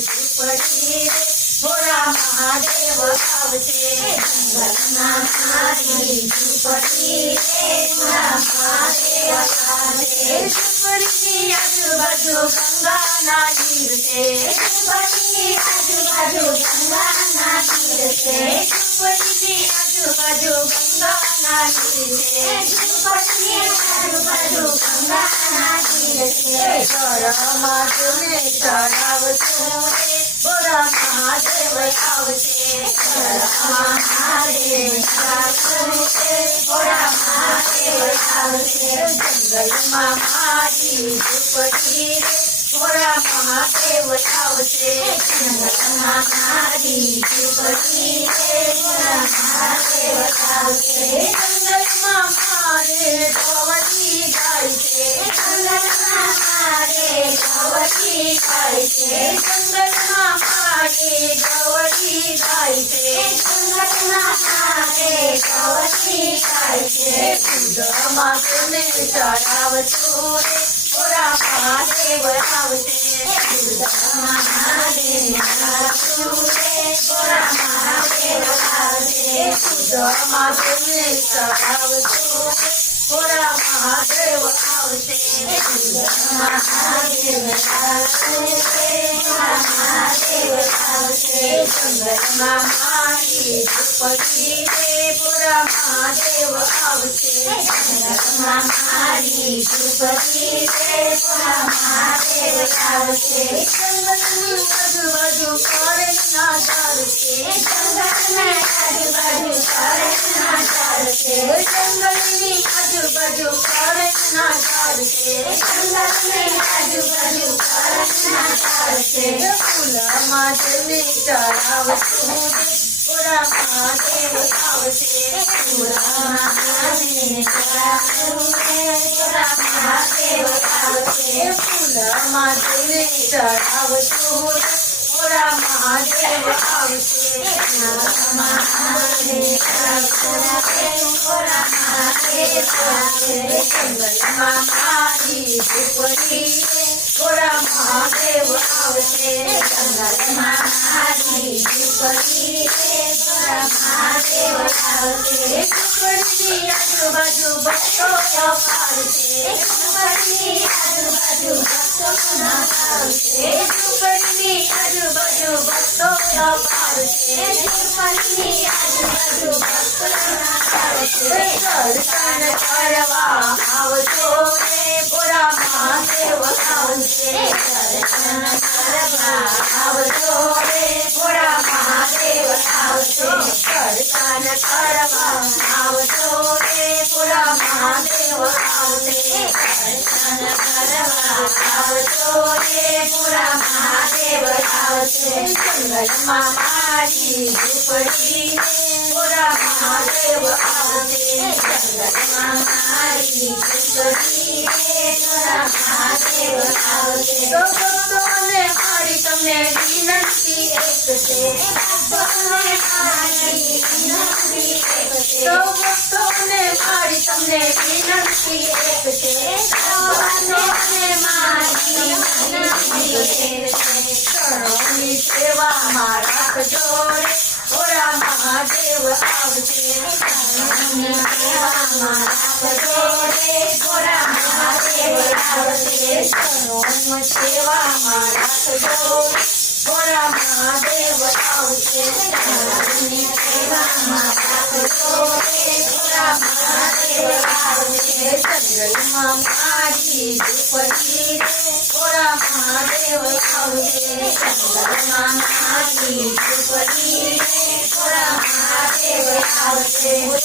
ઝૂંપડી રે ભોળા મહાદેવ આવશે જંગલમાં મારી ઝૂંપડી રે ભોળા મહાદેવ આવશે ઝૂંપડીની આજુબાજુ ગંગાના નીર છે ઝૂંપડીની આજુબાજુ ગંગાના નીર છે ઝૂંપડીની આજુબાજુ ગંગાના નીર છે ઝૂંપડીની આજુબાજુ ગંગાના નીર છે જળમાં તુને ચડાવશું રે ભોળા મહાદેવ આવશે જળમાં મહાદેવ ચડાવશું રે ભોળા મહાદેવ આવશે જંગલમાં મારી ઝૂંપડી રે ભોળા મહાદેવ આવશે જંગલમાં મારી ઝૂંપડી રે ભોળા મહાદેવ આવશે જંગલમાં મારે ગવડી ગાય છે જંગલમાં મારે ગવડી ગાય છે જંગલમાં મારે ગવડી ગાય છે જંગલમાં મારે ગવડી ગાય છે દૂધમાં તુને ચડાવશું રે ભોળા મહાદેવ આવશે દૂધમાં મહાદેવ ચડાવશું રે ભોળા મહાદેવ આવશે દૂધમાં તુને ચડાવશું રે ભોળા મહાદેવ આવશે દૂધમાં મહાદેવ ચડાવશું રે ભોળા મહાદેવ આવશે જંગલમાં મારી ઝૂંપડી રે ભોળા મહાદેવ આવશે જંગલમાં મારી ઝૂંપડી રે ભોળા મહાદેવ આવશે જંગલની આજુબાજુ કરણના ઝાડ છે જંગલની આજુબાજુ કરણના ઝાડ છે જંગલની આજુબાજુ કરણના ઝાડ છે જંગલની આજુબાજુ કરણના ઝાડ છે ફૂલમાં જને ચડાવશું રે ભોળા મહાદેવ આવશે ફૂલમાં જને ચડાવશું રે ભોળા મહાદેવ આવશે ફૂલમાં જને ચડાવશું રે ભોળા મહાદેવ આવશે ફૂલમાં જને ચડાવશું રે ભોળા મહાદેવ આવશે જંગલમાં મારી ઝૂંપડી રે ભોળા મહાદેવ આવશે જંગલમાં મારી ઝૂંપડી રે ભોળા મહાદેવ આવશે ઝૂંપડીની આજુબાજુ ભક્તો અપાર છે ઝૂંપડીની આજુબાજુ ભક્તો અપાર છે ઝૂંપડીની આજુબાજુ ભક્તો અપાર છે ઝૂંપડીની આજુબાજુ ભક્તો અપાર છે દર્શન કરવા આવજો રે ભોળા મહાદેવ આવશે દર્શન કરવા આવજો રે ભોળા મહાદેવ આવશે દર્શન કરવા આવજો રે ભોળા મહાદેવ આવશે દર્શન કરવા આવજો રે ભોળા મહાદેવ આવશે જંગલમાં મારી ઝૂંપડી રે ભોળા મહાદેવ આવશે જંગલમાં મારી ઝૂંપડી રે ભોળા મહાદેવ આવશે તો ભક્તોને મારી તમને વિનંતી એક છે ભક્તોને મારી વિનંતી એક છે તો ભક્તોને મારી તમને વિનંતી એક છે ભક્તોને મારી વિનંતી એક છે ચરણોની સેવામાં રાખજો રે ભોળા મહાદેવ આવશે ચરણોની સેવામાં રાખજો રે ભોળા મહાદેવ આવશે ચરણોની સેવામાં રાખજો રે ભોળા મહાદેવ આવશે ચરણોની સેવામાં રાખજો રે ભોળા મહાદેવ આવશે જંગલમાં મારી ઝૂંપડી રે ભોળા મહાદેવ આવશે જંગલમાં મારી ઝૂંપડી રે ભોળા મહાદેવ આવશે